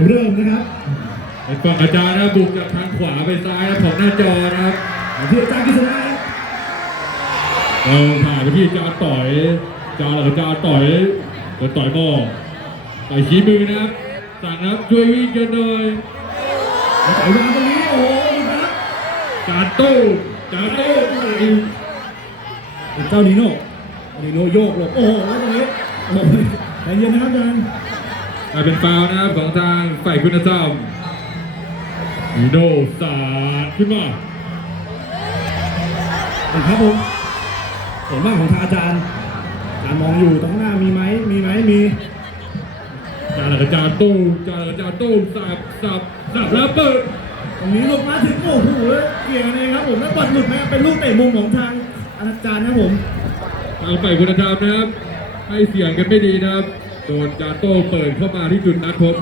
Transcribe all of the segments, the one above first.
มเริ่มนะครับเป็นฝั่งอาจารย์นะบุกจากทางขวาไปซ้ายนะของหน้าจอนะครับที่อาจารย์กฤษณะครับเออผ่านไปที่อาจารย์ต่อยอาจารย์หลังอาจารย์ต่อยโดนต่อยหม้อต่อยชี้มือนะครับสั่งนะครับช่วยวิ่งกันหน่อยต่อยวางตรงนี้โอ้โหดูครับจานโต้จานโต้เจ้านีโน่นีโน่โยกหลบโอ้โหแล้วตรงนี้โอ้โหใจเย็นนะครับอาจารย์ เป็นฟาวล์นะครับของทางฝ่ายคุณธรรมฮีโน่สาดขึ้นมาครับผมส่วนมากของทางอาจารย์อาจารย์มองอยู่ตรงหน้ามีไหมมีไหมมีจานหลังอาจารย์โต้จานหลังอาจารย์โต้สับสับสับแล้วเปิดตรงนี้ลงมาถึงโอ้โหเกี่ยวเองครับผมแล้วบอลหลุดไหมเป็นลูกเตะมุมของทางอาจารย์นะครับผมทางฝ่ายคุณธรรมนะครับให้เสียงกันไม่ดีนะครับ โดนจานโต้เปิดเข้ามาที่จุดนัดพบ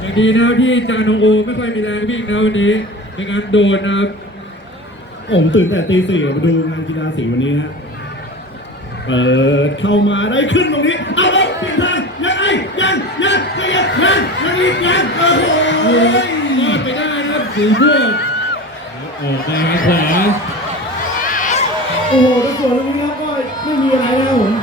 อย่างดีนะที่จานองโอไม่ค่อยมีแรงวิ่งนะวันนี้ไม่งั้นโดนนะครับผมตื่นแต่ตีสี่มาดูงานกีฬาสีวันนี้ฮะเปิดเข้ามาได้ขึ้นตรงนี้ เอาไปเปลี่ยนทางยังไงยังยังยังยังยังอีกยังโอ้โหรอดไปได้นะครับสีม่วงออกมาทางขวาโอ้โหแล้วส่วนตรงนี้ครับก็ไม่มีอะไรนะครับผม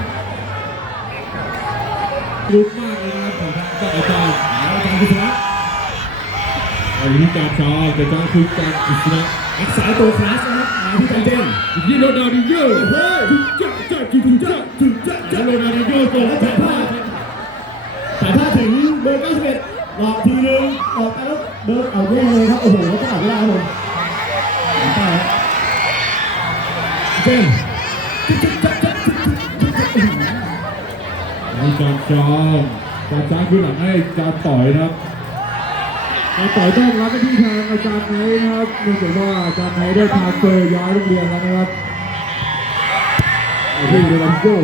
เอาอยู่ที่จานชาแต่จานคือจานอิสระแอ็กซ์สายตัวคลาสนะครับมาที่การเจนอยู่ที่โรนัลดินโญ่เฮ้ยถึงจะจะถึงจะถึงจะจะจะโรนัลดินโญ่ส่งแล้วแล้ถ่าวยภาพถ่ายภาพถึงเบอร์91หลอกทีนึงออกไปแล้วเดินเอาแย่เลยครับโอ้โหแล้วก็อัดเวลาครับผมไปครับเจนให้จานชาจานชาคือหลังให้จานต่อยนะครับ จานต่อยต้องรับหน้าที่แทนอาจารย์ไนท์นะครับเนื่องจากว่าอาจารย์ไนท์ได้พาเฟอร์ย้ายโรงเรียนแล้วนะครับเอาที่โรนัลดินโญ่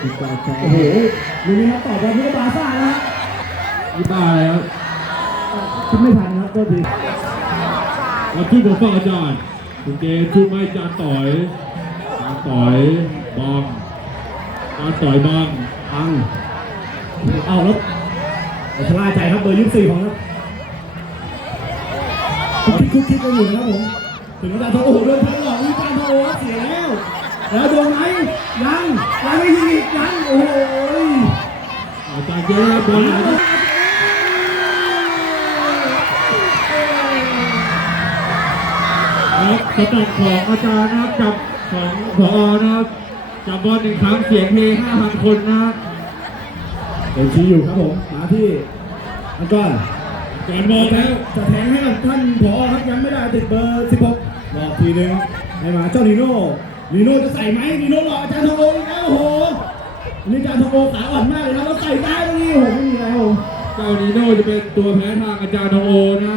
คือจานชาโอ้โหลูกนี้ครับต่อบอลที่บาซ่านะฮะนี่บ้าอะไรครับคิดไม่ทันครับก็ดีแล้วขึ้นบนฝั่งอาจารย์คุณเกณฑ์ชุบให้จานต่อยจานต่อยบอมจานต่อยบอมอังเอาแล้วชะล่าใจครับเบอร์ยี่สิบสี่ของครับ คิดคิดกันอยู่นะครับผมถึงอาจารย์โอ้โหเดินทางหลอกวิจารณ์โทโอ้เสียแล้วแล้วโดนไหมยังยังไม่ยิงอีกยังโอ้โหอาจารย์เยอะบอลหลครับครับสต็กของอาจารย์นะครับกับของผอนะครับจับบอลหนึ่งครั้งเสียงเพลง5,000 คนนะครับเป็นชี้อยู่ครับผมมาที่แล้วก็ก่อน มองแล้วจะแทงให้กับท่านผอครับยังไม่ได้ติดเบอร์ 16รอบทีหนึ่งให้มาเจ้านีโน่นีโน่จะใส่ไหมนีโน่หลอกอาจารย์ทองโออีกแล้วโอ้โหอันนี่อาจารย์ทองโอขาอ่อนมากเลยนะแล้วใส่ได้ตรงนี้โอ้โหไม่มีอะไรครับผมเจ้านีโน่จะเป็นตัวแพ้ทางอาจารย์ทองโอนะ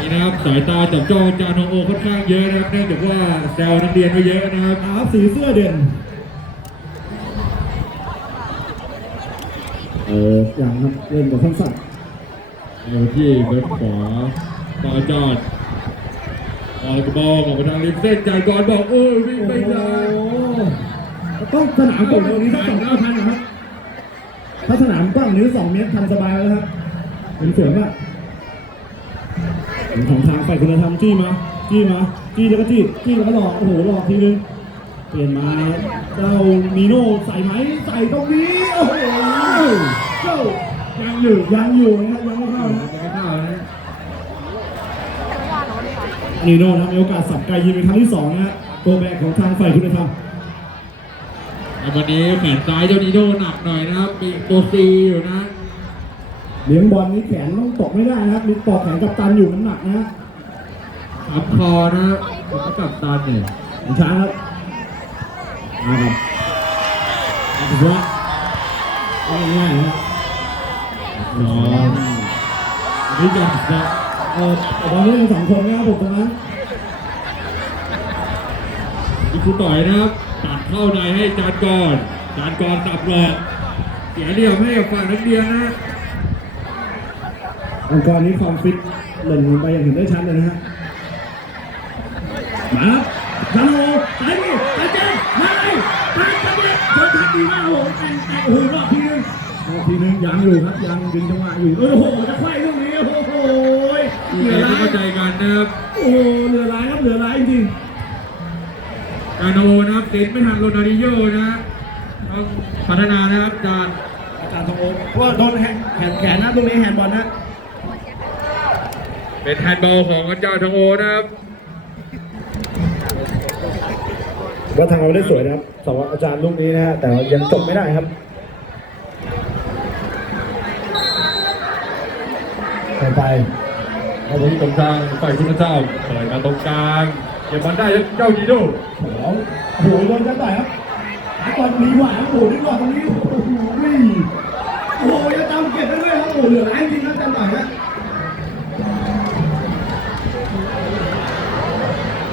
นี่นะครับสายตาจับจ้องอาจารย์ทองโอค่อนข้างเยอะนะครับเนื่องจากว่าแซวนักเรียนไว้เยอะนะครับอาครับสีเสื้อเด่น เอออย่างครับเล่นกับสั้นเอาที่เว็บขวาต่ออาจารย์ออกกระบอกออกไปทางริมเส้นจ่ายก่อนบอกเออวิ่งๆไปโอ้ได้โหต้องสนามกว้างตรงนี้สักสองเก้าพันนะครับถ้าสนามกว้างนี้สองเมตรทำสบายแล้วครับเป็นเสือว่าเป็นของทางฝ่ายคุณธรรมจี้มาจี้มาจี้แล้วก็จี้จี้แล้วก็หลอกโอ้โหหลอกทีนึงเปลี่ยนมาเจ้ามีโน่ใส่ไหมใส่ตรงนี้โอ้โหเจ้า ยังอยู่ยังอยู่นะครับยังไม่เข้านะยังไม่เข้านะนีโน่นะครับมีโอกาสสับไกลยิงเป็นครั้งที่สองนะฮะตัวแบกของทางฝ่ายคุณธรรมแต่วันนี้แขนซ้ายเจ้านีโน่หนักหน่อยนะครับมีตัวซีอยู่นะเลี้ยงบอลนี้แขนต้องตกไม่ได้นะครับมีปอกแขนกับตันอยู่น้ำหนักนะฮะขับคอนะผมก็กับตันเนี่ยของช้างครับมาครับถือว่าเอาง่ายๆนะครับ สองนี่จะจะเออแต่ตอนนี้ยังสองคนนะครับผมตรงนั้นนี่คุณต่อยนะครับตัดเข้าในให้จานกรจานกรตับหลอกเสียเหลี่ยมให้กับฝั่งนักเรียนนะองค์กรนี้ความฟิตหล่นลงไปอย่างเห็นได้ชัดเลยนะฮะมาครับซาโนสายดีสายเจนมาเลยตายกันเนี่ยเธอทำดีมากโอ้โหแต่งแต่งโอ้โหร อบทีนึงโอ้โหทีนึงยังอยู่ครับยังดึงจังหวะอยู่โอ้โหจะไขว้ลูกนี้โอ้โหเหลือไม่ร้ายเข้าใจกันนะครับโอ้โหเหลือร้ายครับเหลือร้ายจริงจานโอนะครับเด็นไม่ทันโรนัลดิโญ่นะต้องพัฒนานะครับจานอาจารย์ทองโอเพราะว่าโดนแขนแขนแขนนะตรงนี้แฮนด์บอลนะเป็นแฮนด์บอลของอาจารย์ทองโอนะครับว่าทางเราได้สวยนะครับสำหรับอาจารย์ลูกนี้นะฮะแต่ยังจบไม่ได้ครับ ไปไปเอาผมตรงกลางฝ่ายคุณเจ้าเปิดมาตรงกลางเก็บบอลได้เจ้าดีโดโอ้โหโอ้โหโดนจะต่อยครับหาก่อนดีกว่าครับโอ้โหดีกว่าตรงนี้โอ้โหโอ้โหจะจำเก็บได้ด้วยครับโอ้โหเหลือร้ายจริงครับจำต่อยนะ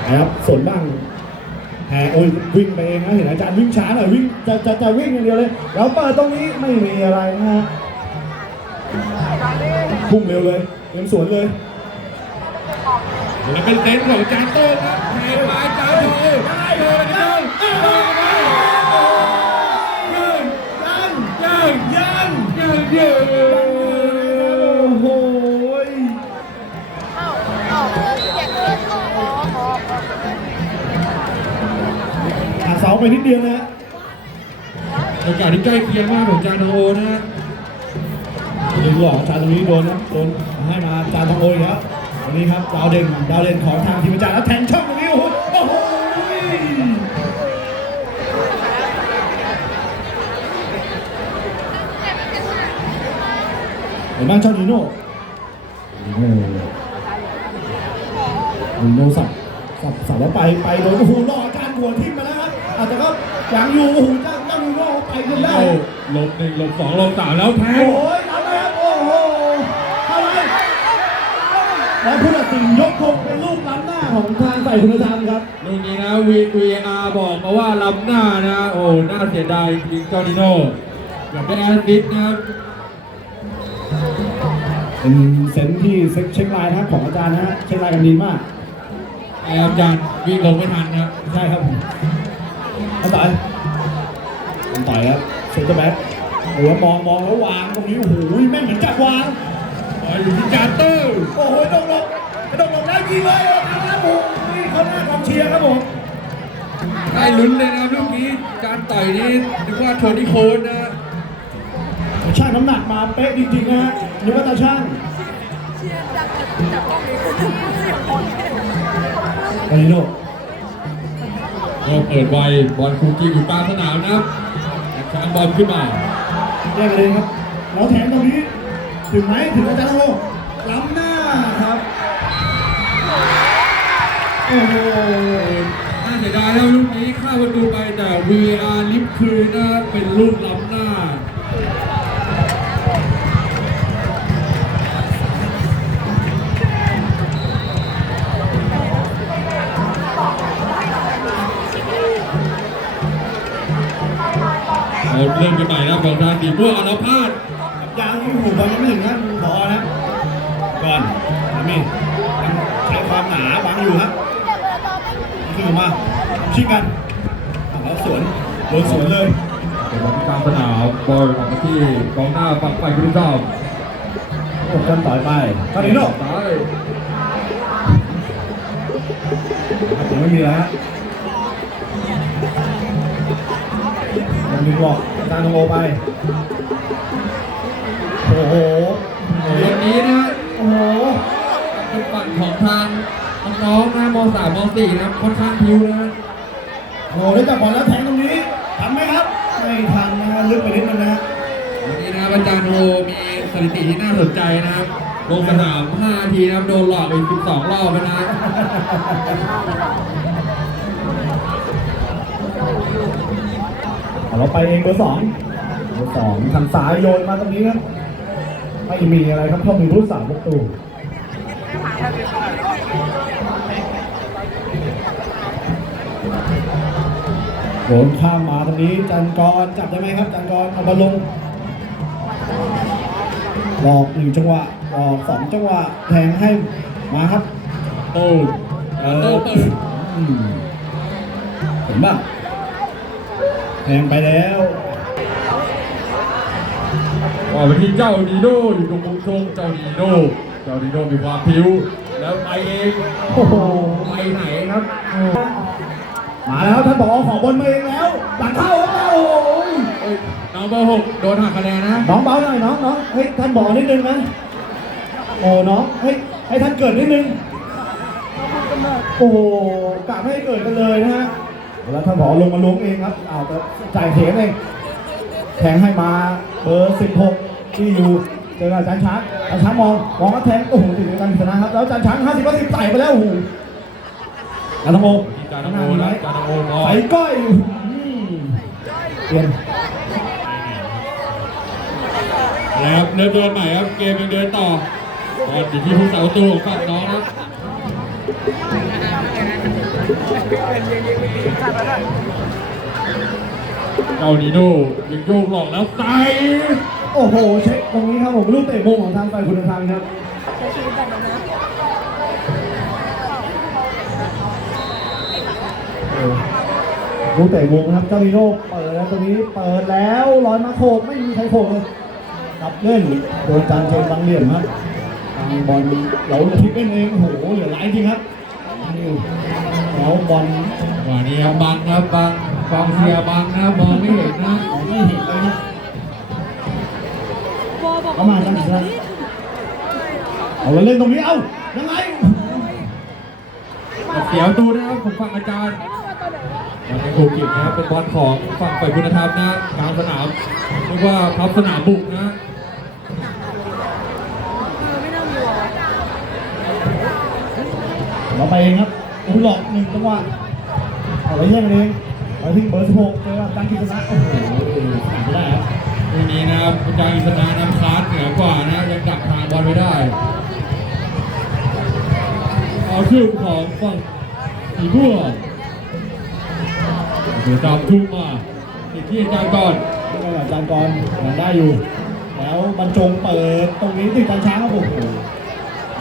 ครับสนบ้างแหมโอ้ยวิ่งไปเองนะเห็นอาจารย์วิ่งช้าหน่อยวิ่งจะจะจะวิ่งอย่างเดียวเลยแล้วเปิดตรงนี้ไม่มีอะไรนะฮะ พุ่งเร็วเลยเตรียมสวนเลยแล้วเป็นเซนของจานโต้ครับแทงมาจานโอเดินเดินเดินยังยังยังยังยังโอ้โหขาเสาไปนิดเดียวนะฮะโอกาสที่ใกล้เคียงมากของจานทองโอนะ ดึงหลอกจานตรงนี้โดนนะโดนให้มาจานทองโอยแล้วตรงนี้ครับดาวเด่นดาวเด่นของทางทีมอาจารย์แล้วแทงช่องตรงนี้โอ้โหโอ้โหเห็นบ้างเจ้านีโน่โอ้โหนีโน่สับสับสับแล้วไปไปโดนโอ้โหรออาจารย์หัวทิ่มมาแล้วครับอาจจะก็ยังอยู่โอ้โหเจ้าเจ้านีโน่ไปกันได้หลบหนึ่งหลบสองหลบสามแล้วแท โอ้ ง โหเอาเลยครับโอ้โหเข้าเลย แล้วผู้ตัดสินยกธงเป็นลูกล้ำหน้าของทางใส่คุณธรรมครับลูกนี้นะ V VAR บอกมาว่าล้ำหน้านะ โอ้น่าเสียดายจริงๆเจ้าดิโน่เกือบได้แอสซิสต์นะครับเป็นเซนส์ที่เช็คเช็คไลน์นะครับของอาจารย์นะฮะเช็คไลน์กันดีมากแอบยันวิ่งลงไม่ทันครับใช่ครับอันต่อยอันต่อยครับเซนเตอร์แบ็คโอ้โหมองมองแล้ววางตรงนี้โอ้โหแม่นเหมือนจับวาง บอลอยู่ที่จานเตอร์โอ้โหโดนลงโดนลงได้ยิงเลยโอ้โหครับผมนี่เขาหน้ากองเชียร์ครับผมได้ลุ้นเลยนะครับลูกนี้จานต่อยนี่นึกว่าโทนี่โคนนะช่างน้ำหนักมาเป๊ะจริงๆนะฮะนึกว่าตาช่างไปนี่โน่ก็เปิดไวบอลคูกีอยู่กลางสนามนะครับแทงบอลขึ้นมาแยกกันเลยครับแล้วแถมตรงนี้ ถึงไหมถึงอาจารย์โลล้ำหน้าครับ โอ้โหน่าเสียดายแล้วลูกนี้ข้าประตูไปแต่ VR ลิฟคืนนะเป็นลูกล้ำหน้าเอาเริ่มกันใหม่นะของทางสีม่วงอารพา ดยางที่หูบอลยังไม่ถึงนะพอนะก่อนนี่ยังใช้ความหนาบังอยู่ครับขึ้นมาชิงกันอะแล้วสวนโดนสวนเลยเป็นบอลที่กลางสนามบอลออกมาที่กองหน้าฝั่งฝ่ายคุณเจ้าโอ้กันต่อยไปตอนนี้โน่ซ้ายยังไม่มีแล้วฮะยังมีบอกอาจารย์โลไป โอ้โหวันนี้นะโอ้โหเป็นฝั่งของทางน้องๆนะม .3 ม .4 นะครับค่อนข้างพิ้วนะโอ้โหได้จับบอลแล้วแทงตรงนี้ทำไหมครับไม่ทันนะฮะลึกไปนิดนึงนะฮะวันนี้นะครับอาจารย์โฮมีสถิติที่น่าสนใจนะครับลงสนาม5ทีนะครับโดนหลอกไป12รอบแล้วนะเอาเราไปเองเบอร์สองเบอร์สองทางซ้ายโยนมาตรงนี้ครับ ไม่มีอะไรครับเข้ามือผู้สาวประตูโดนข้ามมาตรงนี้จันกรจับได้ไหมครับ จันกรเอาบอลลงหลอกหนึ่งจังหวะหลอกสองจังหวะแทงให้มาครับโอ้เออเปิดอืมเห็นป่ะแทงไปแล้ว ว่าไปที่เจ้าดีโน่อยู่ตรงมุมตรงเจ้าดีโน่เจ้าดีโน่มีความพิ้วแล้วไปเองโอ้โหไปไหนครับโอ้มาแล้วท่านบอกของบนมาเองแล้วหลังเข้าแล้วโอ้ยเอ้ยน้องเบอร์หกโดนหักคะแนนนะน้องเบาหน่อยน้องน้องเฮ้ยท่านบอกนิดนึงนะโอ้น้องเฮ้ยให้ท่านเกิดนิดนึงโอ้กะไม่ให้เกิดกันเลยนะฮะแล้วท่านบอกลงมาล้วงเองครับอ้าวแต่จ่ายเข็มเองแทงให้มา เบอร์ 16 ที่อยู่เจอกับอาจารย์ช้างอาจารย์ช้างมองมองแล้วแทงโอ้โหติดในการชนะครับแล้วอาจารย์ช้าง50 50ใส่ไปแล้วโอ้โหอาจารย์โมที่จานโอนะจานโอมอใส่ก้อยอืมเปลี่ยนแล้วครับเริ่มเดินใหม่ครับเกมยังเดินต่อตอนอยู่ที่ผู้สาวประตูของฝั่งน้องนะ เจ้านีโน่ยังโยกหลอกแล้วใส่โอ้โห เช็คตรงนี้ครับผมลูกเตะมุมของทางฝ่ายคุณธรรมครับใช้ชีวิตแบบนั้นนะเออลูกเตะมุมนะครับเจ้าลีโน่เปิดแล้วตรงนี้เปิดแล้วลอยมาโขกไม่มีใครโขกเลยกลับเล่นโดนจานเจมบังเหลี่ยมครับทางบอลเราพลิกเล่นเองโอ้โหเหลือหลายจริงครับนี่แล้วบอลวันนี้ครับบังครับบัง กองเชียร์บังนะมองไม่เห็นนะมองไม่เห็นเลยครับบอบอกเอามาจังสิเอาแล้วเล่นตรงนี้ เอ้ายังไงเสียวตูนะครับผมฟังอาจารย์วันนี้ครูกิจนะครับเป็นบอลของฝั่งฝ่ายคุณธรรมนะกลางสนามเรียกว่าทับสนามบุกนะเออไม่น่ามีวอเราไปเองครับอุ้ยหลอกหนึ่งจังหวะเอาไปแย่งกันเอง ไปที่เบอร์สิบหกเจอกับจังกิษณะโอ้โหผ่านไม่ได้ครับทีนี้นะครับอาจารย์อิสนานำคลาสเหนือกว่านะยังดักทางบอลไว้ได้เอาชื่อของฝั่งสีบัวเดี๋ยวตามทุ่มมาติดที่อาจารย์ก่อนก็อาจารย์กรยังได้อยู่ แล้วบรรจงเปิดตรงนี้ติดจันช้างครับโอ้โห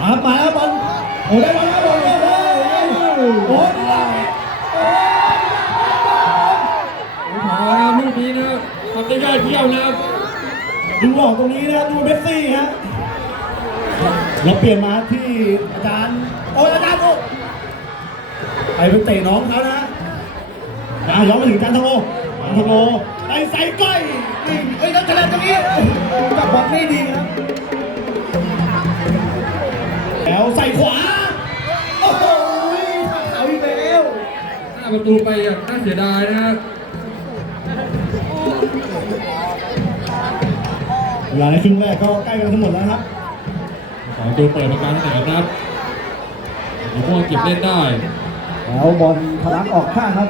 มาครับมาแล้วบอลโอ้ได้บอลแล้วบอลแล้วโอ้โหโอ้โหได้โอ้โห ขอนะครับลูกนี้นะครับทำได้ยอดเยี่ยมนะครับดูหลอกตรงนี้นะครับดูเมสซี่ฮะเราเปลี่ยนมาที่อาจารย์โอ้ยอาจารย์โอ้ไปไปเตะน้องเขานะอาย้อนมาถึงอาจารย์ทองโออาจารย์ทองโอไปใส่ก้อยนี่เอ้ยนักคะแนนตรงนี้โอ้โหจับบอลไม่ดีครับแล้วใส่ขวาโอ้โหทางเขาอีกแล้วหน้าประตูไปอย่างน่าเสียดายนะครับ เวลาในครึ่งแรกก็ใกล้กันทั้งหมดแล้วครับสองตัวเปิดมากลางสนามนะครับมีพวกเก็บเล่นได้ แล้วบอลทะลักออกข้างครับ